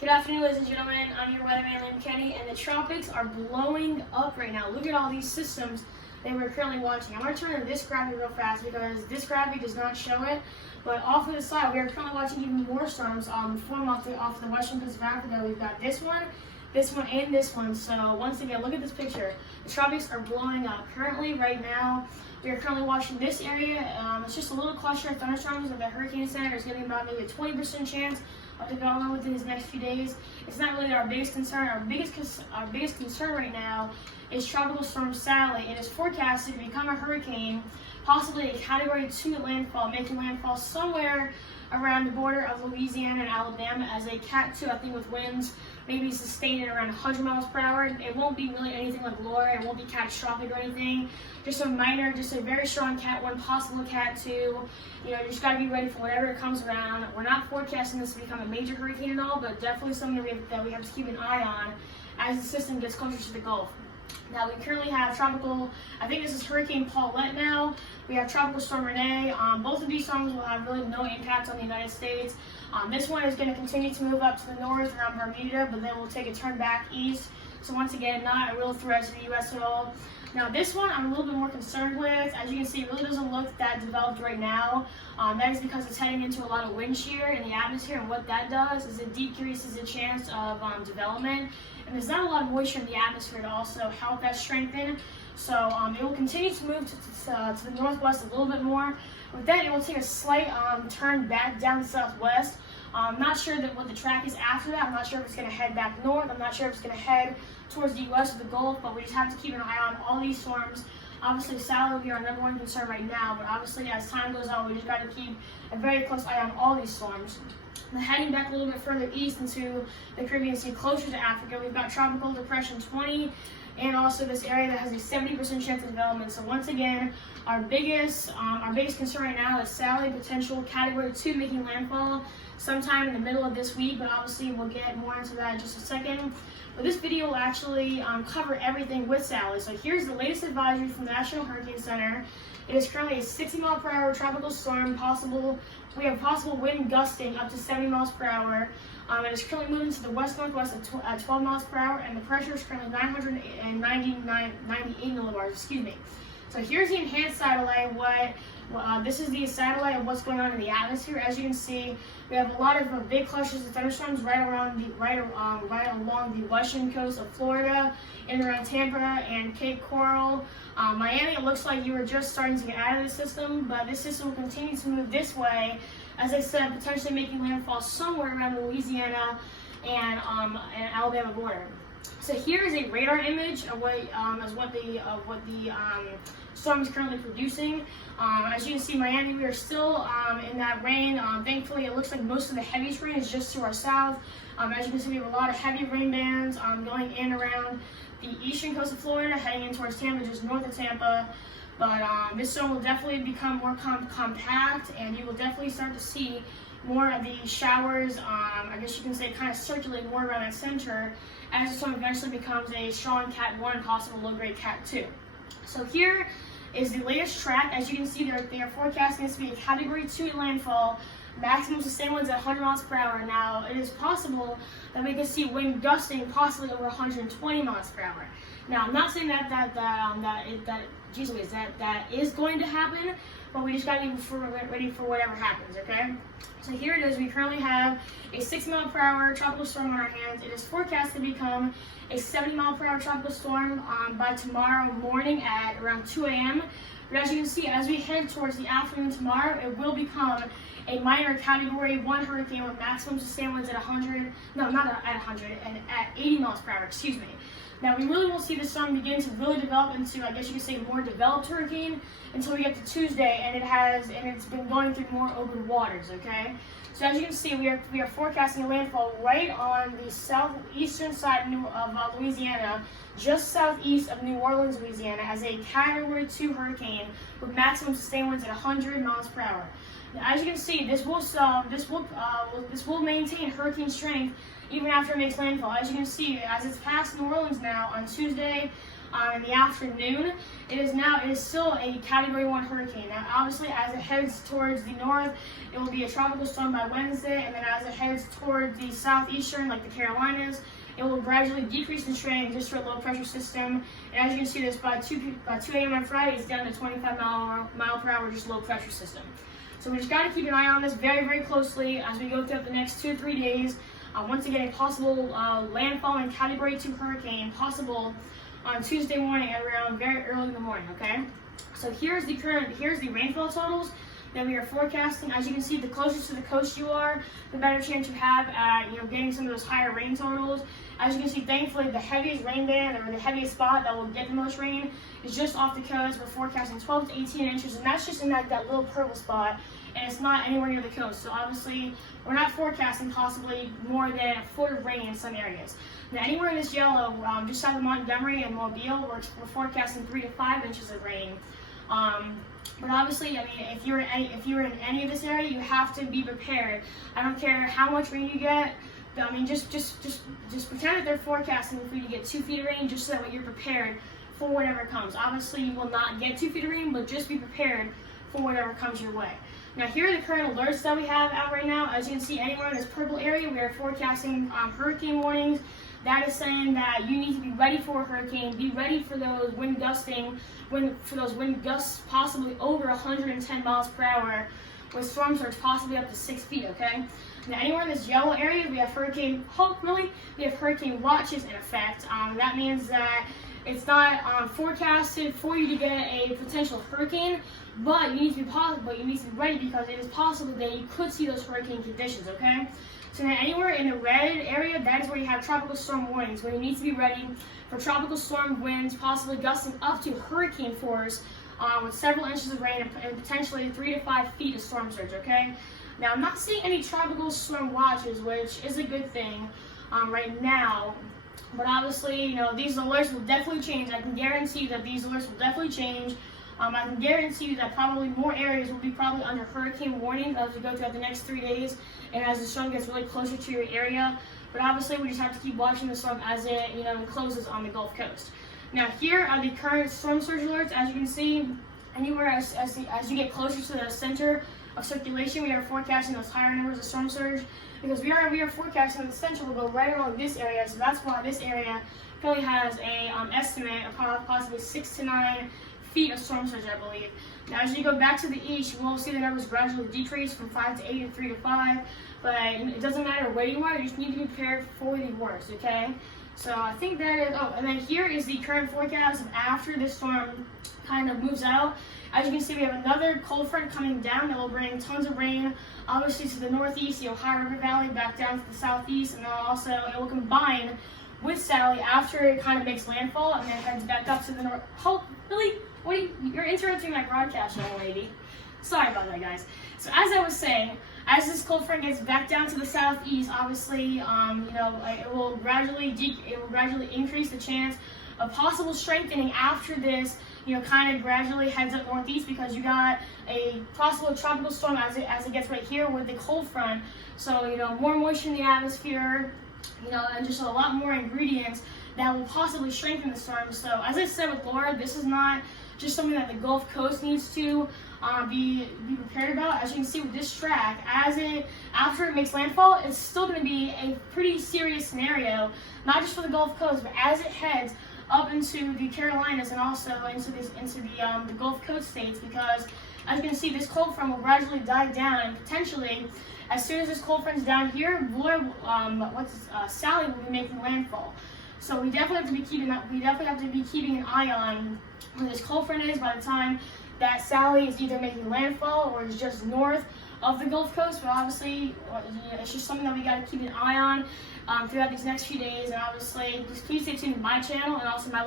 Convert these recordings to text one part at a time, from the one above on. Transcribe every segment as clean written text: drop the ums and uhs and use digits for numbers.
Good afternoon, ladies and gentlemen. I'm your weatherman, Liam Kenny, and the tropics are blowing up right now. Look at all these systems that we're currently watching. I'm going to turn to this graphic real fast because this graphic does not show it. But off of the side, we are currently watching even more storms form off the western coast of Africa. We've got this one, and this one. So once again, look at this picture. The tropics are blowing up. Currently, right now, we are currently watching this area. It's just a little cluster of thunderstorms at the Hurricane Center. There's going to be about maybe a 20% chance of development within these next few days. It's not really our biggest concern. Our biggest concern right now is Tropical Storm Sally. It is forecasted to become a hurricane, possibly a Category 2 landfall, making landfall somewhere around the border of Louisiana and Alabama as a Cat 2, I think, with winds maybe sustained at around 100 miles per hour. It won't be really anything like Laura. It won't be catastrophic or anything. Just a very strong Cat 1, possible Cat 2. You just got to be ready for whatever comes around. We're not forecasting this to become a major hurricane at all, but definitely something that we have to keep an eye on as the system gets closer to the Gulf. Now, we currently have I think this is Hurricane Paulette now. We have Tropical Storm Renee. Both of these storms will have really no impact on the United States. This one is going to continue to move up to the north around Bermuda, but then we'll take a turn back east. So once again, not a real threat to the U.S. at all. Now, this one I'm a little bit more concerned with. As you can see, it really doesn't look that developed right now. That is because it's heading into a lot of wind shear in the atmosphere, and what that does is it decreases the chance of development. And there's not a lot of moisture in the atmosphere to also help that strengthen. So it will continue to move to the northwest a little bit more. With that, it will take a slight turn back down the southwest. I'm not sure what the track is after that. I'm not sure if it's going to head back north. I'm not sure if it's going to head towards the U.S. or the Gulf, but we just have to keep an eye on all these storms. Obviously, Sally will be our number one concern right now, but obviously as time goes on, we just got to keep a very close eye on all these storms. Now, heading back a little bit further east into the Caribbean Sea, closer to Africa, we've got Tropical Depression 20, and also this area that has a 70% chance of development. So once again, our biggest concern right now is Sally, potential Category 2 making landfall sometime in the middle of this week, but obviously we'll get more into that in just a second. But this video will actually cover everything with Sally. So here's the latest advisory from the National Hurricane Center. It is currently a 60-mile-per-hour tropical storm. We have possible wind gusting up to 70 miles per hour. It is currently moving to the west-northwest at 12 miles per hour, and the pressure is currently 998 millibars. Excuse me. So here's the enhanced satellite. This is the satellite of what's going on in the atmosphere. As you can see, we have a lot of big clusters of thunderstorms right along the western coast of Florida, and around Tampa and Cape Coral. Miami, it looks like you were just starting to get out of the system, but this system will continue to move this way. As I said, potentially making landfall somewhere around the Louisiana and Alabama border. So here is a radar image of what the storm is currently producing. As you can see, Miami, we are still in that rain. Thankfully, it looks like most of the heaviest rain is just to our south. As you can see, we have a lot of heavy rain bands going in around the eastern coast of Florida, heading in towards Tampa, just north of Tampa. But this storm will definitely become more compact, and you will definitely start to see more of the showers, I guess you can say, kind of circulate more around that center as the storm eventually becomes a strong Cat 1, possible low-grade Cat 2. So here is the latest track. As you can see, they are forecasting this to be a Category 2 landfall, maximum sustained winds at 100 miles per hour. Now, it is possible that we could see wind gusting possibly over 120 miles per hour. Now, I'm not saying that is going to happen, but we just got to be ready for whatever happens, okay? So here it is. We currently have a 60-mile-per-hour tropical storm on our hands. It is forecast to become a 70-mile-per-hour tropical storm by tomorrow morning at around 2 a.m. But as you can see, as we head towards the afternoon tomorrow, it will become a minor Category 1 hurricane with maximum sustained winds at 80 miles per hour, excuse me. Now, we really won't see the storm begin to really develop into, I guess you could say, more developed hurricane until we get to Tuesday, and it's been going through more open waters, okay? So as you can see, we are forecasting a landfall right on the southeastern side of Louisiana, just southeast of New Orleans, Louisiana, as a Category 2 hurricane with maximum sustained winds at 100 miles per hour. Now, as you can see, this will maintain hurricane strength even after it makes landfall. As you can see, as it's past New Orleans now on Tuesday, in the afternoon. It is still a Category 1 hurricane. Now, obviously, as it heads towards the north, it will be a tropical storm by Wednesday, and then as it heads toward the southeastern, like the Carolinas, it will gradually decrease in strength just for a low pressure system. And as you can see, this by 2 a.m. on Friday, it's down to 25 mile per hour, just low pressure system. So we just got to keep an eye on this very, very closely as we go throughout the next 2 to 3 days. Once again, a possible landfall and Category 2 hurricane possible on Tuesday morning at around very early in the morning, okay? So here's the rainfall totals that we are forecasting. As you can see, the closer to the coast you are, the better chance you have at getting some of those higher rain totals. As you can see, thankfully, the heaviest rain band, or the heaviest spot that will get the most rain, is just off the coast. We're forecasting 12 to 18 inches, and that's just in that little purple spot, and it's not anywhere near the coast. So obviously, we're not forecasting possibly more than a foot of rain in some areas. Now, anywhere in this yellow, just south of Montgomery and Mobile, we're forecasting 3 to 5 inches of rain. But obviously, I mean, if you're in any of this area, you have to be prepared. I don't care how much rain you get. I mean, just pretend that they're forecasting for you to get 2 feet of rain, just so that you're prepared for whatever comes. Obviously, you will not get 2 feet of rain, but just be prepared for whatever comes your way. Now, here are the current alerts that we have out right now. As you can see, anywhere in this purple area, we are forecasting hurricane warnings. That is saying that you need to be ready for a hurricane. Be ready for those wind gusts possibly over 110 miles per hour, with storm surge possibly up to 6 feet. Okay. Now, anywhere in this yellow area, we have hurricane watches in effect. That means that it's not forecasted for you to get a potential hurricane, but you need to be ready because it is possible that you could see those hurricane conditions. Okay. So now anywhere in the red area, that is where you have tropical storm warnings, where you need to be ready for tropical storm winds, possibly gusting up to hurricane force, with several inches of rain and potentially 3 to 5 feet of storm surge. Okay. Now, I'm not seeing any tropical storm watches, which is a good thing right now. But obviously, these alerts will definitely change. I can guarantee you that these alerts will definitely change. I can guarantee you that probably more areas will be probably under hurricane warning as we go throughout the next 3 days and as the storm gets really closer to your area. But obviously, we just have to keep watching the storm as it encloses on the Gulf Coast. Now, here are the current storm surge alerts. As you can see, anywhere as you get closer to the center of circulation, we are forecasting those higher numbers of storm surge because we are forecasting the center will go right along this area. So that's why this area probably has a estimate of possibly 6 to 9 feet of storm surge, I believe. Now, as you go back to the east, you will see the numbers gradually decrease from 5 to 8 and 3 to 5. But it doesn't matter where you are; you just need to be prepared for the worst. Okay. So I think that is. Oh, and then here is the current forecast of after this storm kind of moves out. As you can see, we have another cold front coming down that will bring tons of rain, obviously to the northeast, the Ohio River Valley, back down to the southeast, and then also it will combine with Sally after it kind of makes landfall and then heads back up to the north. Oh, really? You're interrupting my broadcast, young lady. Sorry about that, guys. So as I was saying, as this cold front gets back down to the southeast, obviously, it will gradually increase the chance of possible strengthening after this, kind of gradually heads up northeast because you got a possible tropical storm as it gets right here with the cold front. So, more moisture in the atmosphere, and just a lot more ingredients that will possibly strengthen the storm. So, as I said with Laura, this is not just something that the Gulf Coast needs to be prepared about. As you can see with this track, after it makes landfall, it's still going to be a pretty serious scenario, not just for the Gulf Coast, but as it heads up into the Carolinas and also into the Gulf Coast states, because as you can see, this cold front will gradually die down, and potentially, as soon as this cold front's down here, Sally will be making landfall. So we definitely have to be keeping an eye on where this cold front is by the time that Sally is either making landfall or is just north of the Gulf Coast. But obviously, it's just something that we got to keep an eye on throughout these next few days. And obviously, just please stay tuned to my channel and also my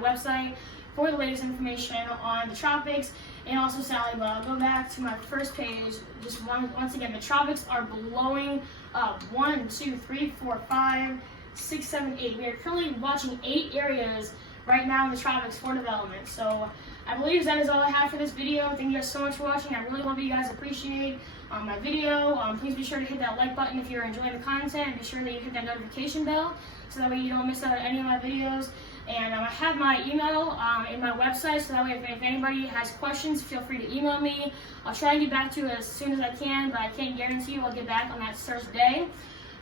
website for the latest information on the tropics and also Sally. But I'll go back to my first page. Just once again, the tropics are blowing up. 1, 2, 3, 4, 5, 6, 7, 8. We are currently watching 8 areas right now in the tropics for development. So I believe that is all I have for this video. Thank you guys so much for watching. I really hope you guys appreciate my video. Please be sure to hit that like button if you're enjoying the content, and be sure that you hit that notification bell so that way you don't miss out on any of my videos. And I have my email in my website, so that way if anybody has questions, feel free to email me. I'll try and get back to you as soon as I can, but I can't guarantee you I'll get back on that first day.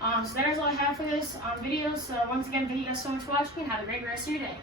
So there's all I have for this video. So once again, thank you guys so much for watching, and have a great rest of your day.